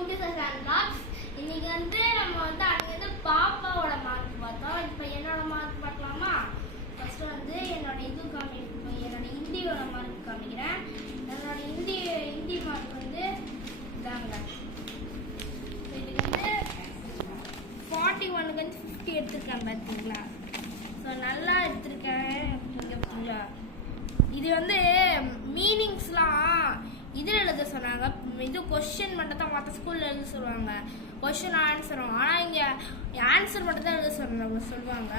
Welcome to சசான் vlogs. இன்னைக்கு நம்ம அங்க பாப்பாவோட மார்க் பார்த்தோம். இப்போ என்னோட மார்க் பார்க்கலாமா? ஃபர்ஸ்ட் என்னோட என்னோட ஹிந்தியோட மார்க் காமிக்கிறேன். என்னோட ஹிந்தி மார்க் இதாங்க. இதுக்கு 41க்கு 50 எடுத்திருக்கேன் பார்த்தீங்களா? ஸோ நல்லா எடுத்திருக்கேன். இங்கே பார்த்தீங்களா? இது மீனிங்ஸ்லாம் இதில் எழுத சொன்னாங்க. இது கொஸ்டின் மட்டும் தான் மற்ற ஸ்கூலில் எழுத சொல்லுவாங்க, கொஸ்டின் ஆன்சரும். ஆனால் இங்கே ஆன்சர் மட்டும் தான் எழுத சொல்லுவாங்க.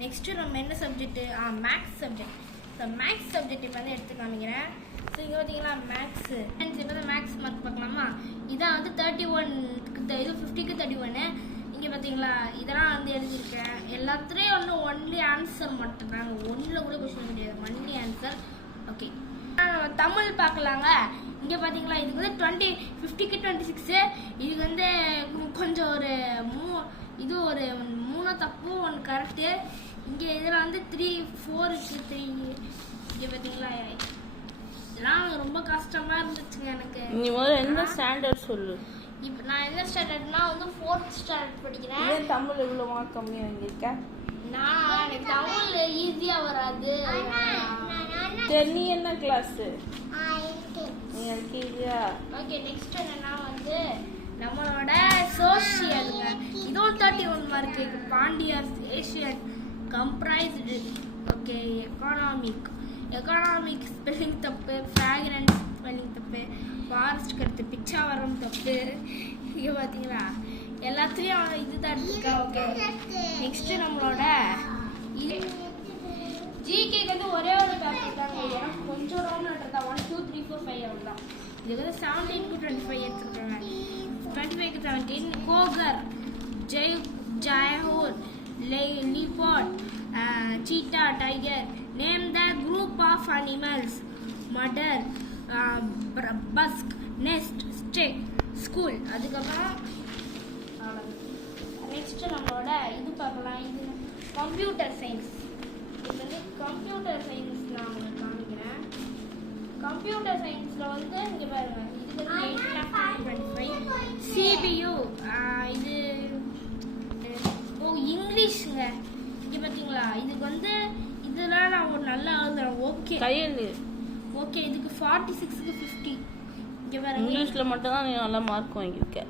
நெக்ஸ்ட்டு நம்ம என்ன subject? Maths subject. So maths subject இப்போ எடுத்து காமிக்கிறேன். ஸோ இங்கே பார்த்தீங்களா மேக்ஸு. இப்போ மேக்ஸ் மார்க் பார்க்கலாமா? இதான் 31க்கு இது 50க்கு 31. இங்கே பார்த்தீங்களா இதெல்லாம் எழுதியிருக்கேன். எல்லாத்துலேயும் ஒன்லி ஆன்சர் மட்டும்தாங்க. ஒன்றில் கூட கொஸ்டின் கிடையாது, ஒன்லி ஆன்சர். ஓகே, தமிழ் பார்க்கலாங்க. இங்கே பார்த்தீங்களா இதுக்கு 50க்கு 26. இதுக்கு கொஞ்சம் இது ஒரு 3 தப்பு 1 கரெக்டு. இங்கே இதில் 3 4க்கு 3. இங்கே பார்த்தீங்களா இதெல்லாம் ரொம்ப கஷ்டமாக இருந்துச்சுங்க எனக்கு. நீ முதல்ல எந்த ஸ்டாண்டர்ட் சொல்லு. இப்போ நான் என்ன ஸ்டாண்டர்ட்னா 4th ஸ்டாண்டர்ட் படிக்கிறேன். ஏன் தமிழ் இவ்வளோ மார்க் கம்மியாக வாங்கியிருக்க? எனக்கு தமிழ் ஈஸியாக வராது. சரி, நீ என்ன கிளாஸ்? நீ எல்கேஜியா? ஓகே, நெக்ஸ்ட் என்னன்னா நம்மளோட சோஷியலுங்க. இதுவும் 31 மார்க்கு. பாண்டியர்ஸ் Asian comprised. Okay, economic spelling தப்பு, ஃப்ராக்ரன்ஸ் ஸ்பெல்லிங் தப்பு, ஃபாரஸ்ட் கருத்து பிச்சாவரம் தப்பு. இங்கே பார்த்தீங்களா எல்லாத்துலேயும் இதுதான் இருக்கா. ஓகே, நெக்ஸ்ட் நம்மளோட இது ஜிகேக்கு ஒரே ஒரு பேப்பர் தாங்க. எனக்கு கொஞ்சம் ரோம் லெட்டர் தான். 1 2 3 4 5 அவ்வளோ தான். இதுக்கு 17 to 25 எடுத்துருக்காங்க. 25க்கு 17. Cougar, jaguar, leopard, cheetah, tiger. Name the group of animals. Murder, bask, nest, stack, school. அதுக்கப்புறம் நெக்ஸ்ட் நம்மளோட இது பார்க்கலாம். இது கம்ப்யூட்டர் சயின்ஸ். இது கம்ப்யூட்டர் சயின்ஸ் நான் உங்களுக்கு காமிக்கிறேன். கம்ப்யூட்டர் சயின்ஸில் இங்கே பாருங்க. இதுக்கு 8/25. சிபியு இது இங்கிலீஷுங்க. இங்கே பார்த்தீங்களா இதுக்கு இதெல்லாம் நான் ஒரு நல்லா எழுதுறேன். ஓகே கையெழு. ஓகே, இதுக்கு 46க்கு 50. இங்கே பாருங்க, இங்கிலீஷில் மட்டும் தான் நீ நல்லா மார்க் வாங்கியிருக்க.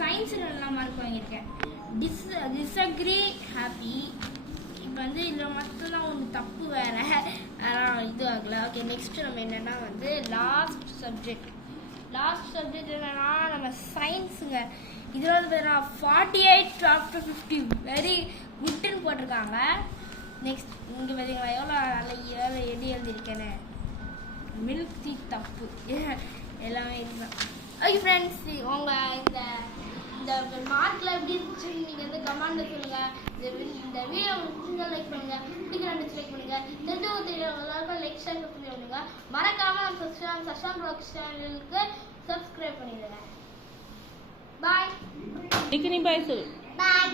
சயின்ஸில் நல்லா மார்க் வாங்கியிருக்கேன். Disagree, happy. இப்போ இதில் மட்டும்தான் ஒன்று தப்பு வேறு, ஆனால் இது ஆகலை. ஓகே, நெக்ஸ்ட் நம்ம என்னென்னா லாஸ்ட் சப்ஜெக்ட் என்னென்னா நம்ம சயின்ஸுங்க. இதில் பார்த்தீங்கன்னா 48 after 50 வெரி குட்டுன்னு போட்டிருக்காங்க. நெக்ஸ்ட் இங்கே பார்த்தீங்களா எவ்வளோ எழுதியிருக்கேன்னு. மில்க் டீ தப்பு. எல்லாமே இதுதான். ஓகே ஃப்ரெண்ட்ஸ், உங்கள் இந்த மார்க்கில் எப்படி இருந்துச்சுன்னு நீங்கள் கமெண்ட்டில் சொல்லுங்கள். இந்த வீடியோ உங்களுக்கு பிடிச்சா லைக் பண்ணுங்கள், பிடிக்கிறாண்டு லைக் பண்ணுங்கள். தெரிஞ்சவங்க லைக் ஷேர் பண்ணுங்க. மறக்காமல் சசான் வ்ளாக்ஸ் சேனலுக்கு சப்ஸ்கிரைப் பண்ணிடுங்க. பாய். நீ பாய் சொல்லு. பாய்.